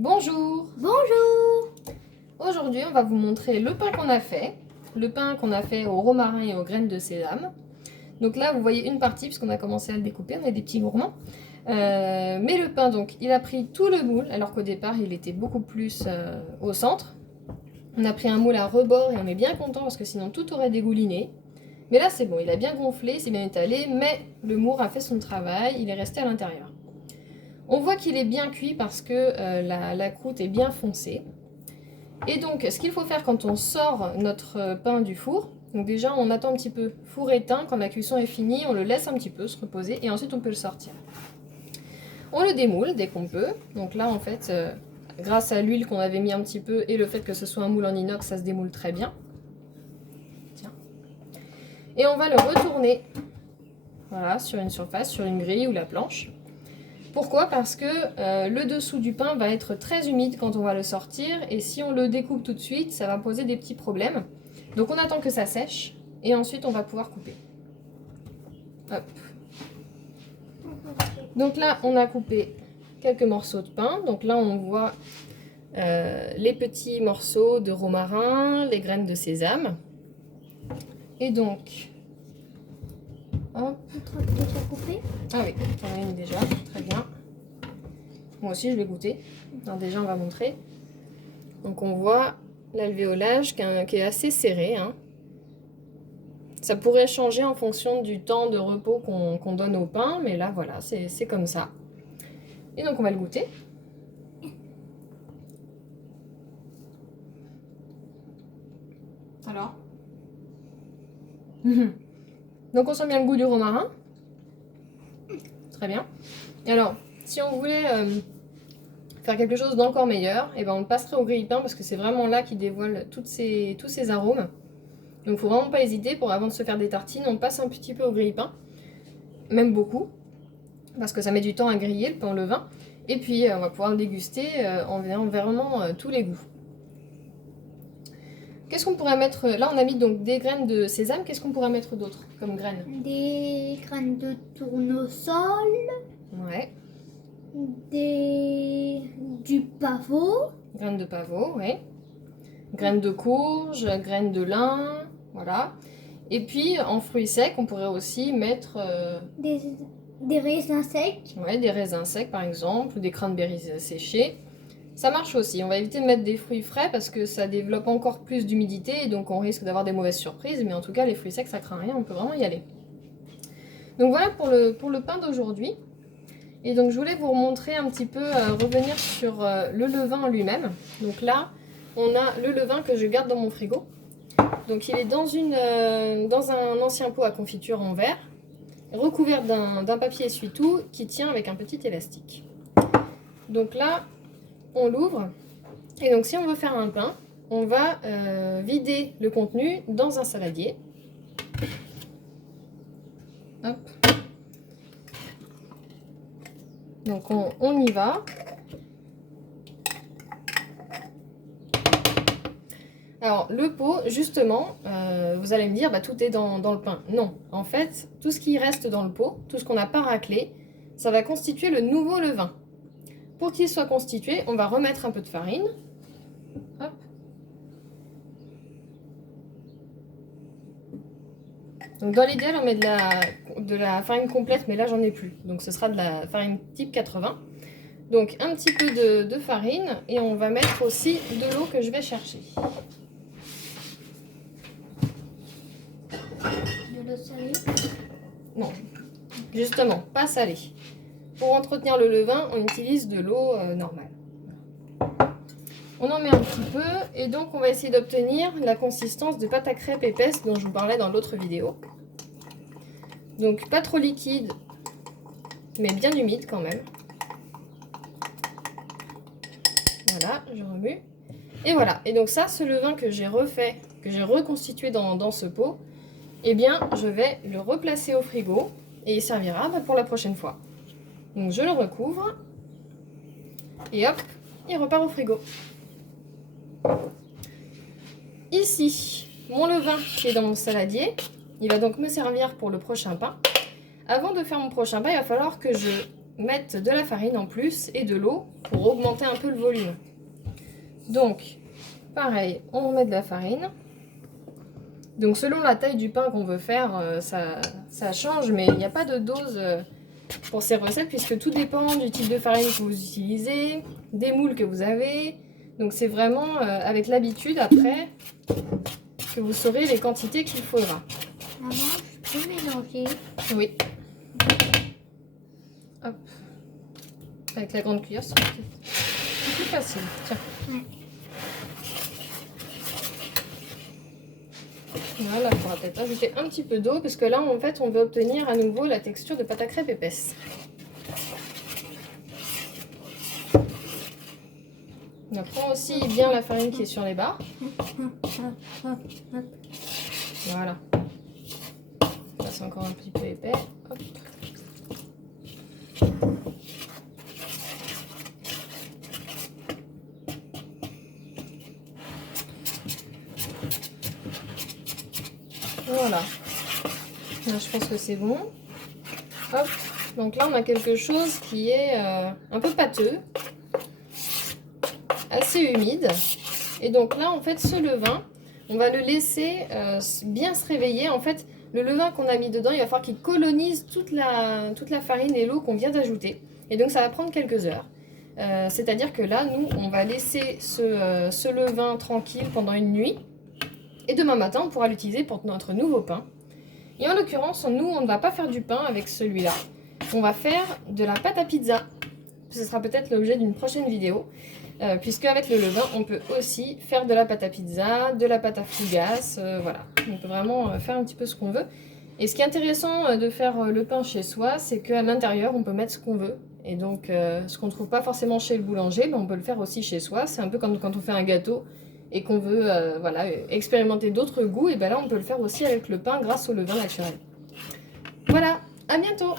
Bonjour! Bonjour! Aujourd'hui, on va vous montrer le pain qu'on a fait. Le pain qu'on a fait au romarin et aux graines de sésame. Donc là, vous voyez une partie, puisqu'on a commencé à le découper, on est des petits gourmands. Mais le pain, donc, il a pris tout le moule, alors qu'au départ, il était beaucoup plus au centre. On a pris un moule à rebord et on est bien content, parce que sinon tout aurait dégouliné. Mais là, c'est bon, il a bien gonflé, c'est bien étalé, mais le moule a fait son travail, il est resté à l'intérieur. On voit qu'il est bien cuit parce que la croûte est bien foncée. Et donc, ce qu'il faut faire quand on sort notre pain du four, donc déjà on attend un petit peu four éteint, quand la cuisson est finie, on le laisse un petit peu se reposer et ensuite on peut le sortir. On le démoule dès qu'on peut, donc là en fait, grâce à l'huile qu'on avait mis un petit peu et le fait que ce soit un moule en inox, ça se démoule très bien. Tiens. Et on va le retourner, voilà, sur une surface, sur une grille ou la planche. Pourquoi? Parce que le dessous du pain va être très humide quand on va le sortir et si on le découpe tout de suite, ça va poser des petits problèmes. Donc on attend que ça sèche et ensuite on va pouvoir couper. Hop. Donc là, on a coupé quelques morceaux de pain. Donc là, on voit les petits morceaux de romarin, les graines de sésame. Et donc... Hop. Déjà coupé? Ah oui, j'en ai une déjà, très bien. Moi aussi, je vais goûter. Alors déjà, on va montrer. Donc on voit l'alvéolage qui est assez serré. Hein. Ça pourrait changer en fonction du temps de repos qu'on donne au pain, mais là, voilà, c'est comme ça. Et donc on va le goûter. Alors donc on sent bien le goût du romarin. Très bien. Et alors, si on voulait faire quelque chose d'encore meilleur, et ben on le passerait au grille-pain parce que c'est vraiment là qu'il dévoile tous ces arômes. Donc il ne faut vraiment pas hésiter, avant de se faire des tartines, on passe un petit peu au grille-pain, même beaucoup, parce que ça met du temps à griller le pain au levain. Et puis on va pouvoir le déguster en vraiment tous les goûts. Qu'est-ce qu'on pourrait mettre? Là on a mis donc des graines de sésame, qu'est-ce qu'on pourrait mettre d'autre comme graines? Des graines de tournesol, Ouais. du pavot, Graines de pavot, oui. Graines de courge, graines de lin, voilà. Et puis en fruits secs, on pourrait aussi mettre des raisins secs, ouais, des raisins secs par exemple, ou des cranberries séchés. Ça marche aussi. On va éviter de mettre des fruits frais parce que ça développe encore plus d'humidité et donc on risque d'avoir des mauvaises surprises. Mais en tout cas, les fruits secs, ça craint rien, on peut vraiment y aller. Donc voilà pour le pain d'aujourd'hui. Et donc je voulais vous montrer un petit peu, revenir sur le levain en lui-même. Donc là, on a le levain que je garde dans mon frigo. Donc il est dans un ancien pot à confiture en verre, recouvert d'un papier essuie-tout qui tient avec un petit élastique. Donc là, on l'ouvre. Et donc si on veut faire un pain, on va vider le contenu dans un saladier. Hop. Donc on y va. Alors le pot, justement, vous allez me dire, bah, tout est dans le pain. Non, en fait, tout ce qui reste dans le pot, tout ce qu'on n'a pas raclé, ça va constituer le nouveau levain. Pour qu'il soit constitué, on va remettre un peu de farine. Hop. Donc dans l'idéal, on met de la farine complète, mais là j'en ai plus. Donc ce sera de la farine type 80. Donc un petit peu de farine et on va mettre aussi de l'eau que je vais chercher. de l'eau salée. Non, justement, pas salée. Pour entretenir le levain, on utilise de l'eau normale. On en met un petit peu et donc on va essayer d'obtenir la consistance de pâte à crêpes épaisse dont je vous parlais dans l'autre vidéo. Donc pas trop liquide, mais bien humide quand même. Voilà, je remue. Et voilà, et donc ça, ce levain que j'ai refait, que j'ai reconstitué dans ce pot, eh bien je vais le replacer au frigo et il servira pour la prochaine fois. Donc je le recouvre et hop, il repart au frigo. Ici, mon levain qui est dans mon saladier, il va donc me servir pour le prochain pain. Avant de faire mon prochain pain, il va falloir que je mettre de la farine en plus et de l'eau pour augmenter un peu le volume. Donc, pareil, on met de la farine. Donc selon la taille du pain qu'on veut faire, ça change, mais il n'y a pas de dose pour ces recettes puisque tout dépend du type de farine que vous utilisez, des moules que vous avez. Donc c'est vraiment avec l'habitude après que vous saurez les quantités qu'il faudra. Maman, je peux mélanger. Oui. Hop. Avec la grande cuillère, c'est plus facile. Tiens. Ouais. Voilà, il faudra peut-être ajouter un petit peu d'eau parce que là, en fait, on veut obtenir à nouveau la texture de pâte à crêpes épaisse. On prend aussi bien la farine qui est sur les barres. Voilà. Là, c'est encore un petit peu épais. Hop. Voilà. Là, je pense que c'est bon. Hop. Donc là, on a quelque chose qui est un peu pâteux, assez humide. Et donc là, en fait, ce levain, on va le laisser bien se réveiller. En fait, le levain qu'on a mis dedans, il va falloir qu'il colonise toute la farine et l'eau qu'on vient d'ajouter. Et donc, ça va prendre quelques heures. C'est-à-dire que là, nous, on va laisser ce levain tranquille pendant une nuit. Et demain matin, on pourra l'utiliser pour notre nouveau pain. Et en l'occurrence, nous, on ne va pas faire du pain avec celui-là. On va faire de la pâte à pizza. Ce sera peut-être l'objet d'une prochaine vidéo. Puisque avec le levain, on peut aussi faire de la pâte à pizza, de la pâte à fougasse. Voilà, on peut vraiment faire un petit peu ce qu'on veut. Et ce qui est intéressant de faire le pain chez soi, c'est qu'à l'intérieur, on peut mettre ce qu'on veut. Et donc, ce qu'on ne trouve pas forcément chez le boulanger, ben, on peut le faire aussi chez soi. C'est un peu comme quand on fait un gâteau et qu'on veut voilà, expérimenter d'autres goûts, et ben là on peut le faire aussi avec le pain grâce au levain naturel. Voilà, à bientôt!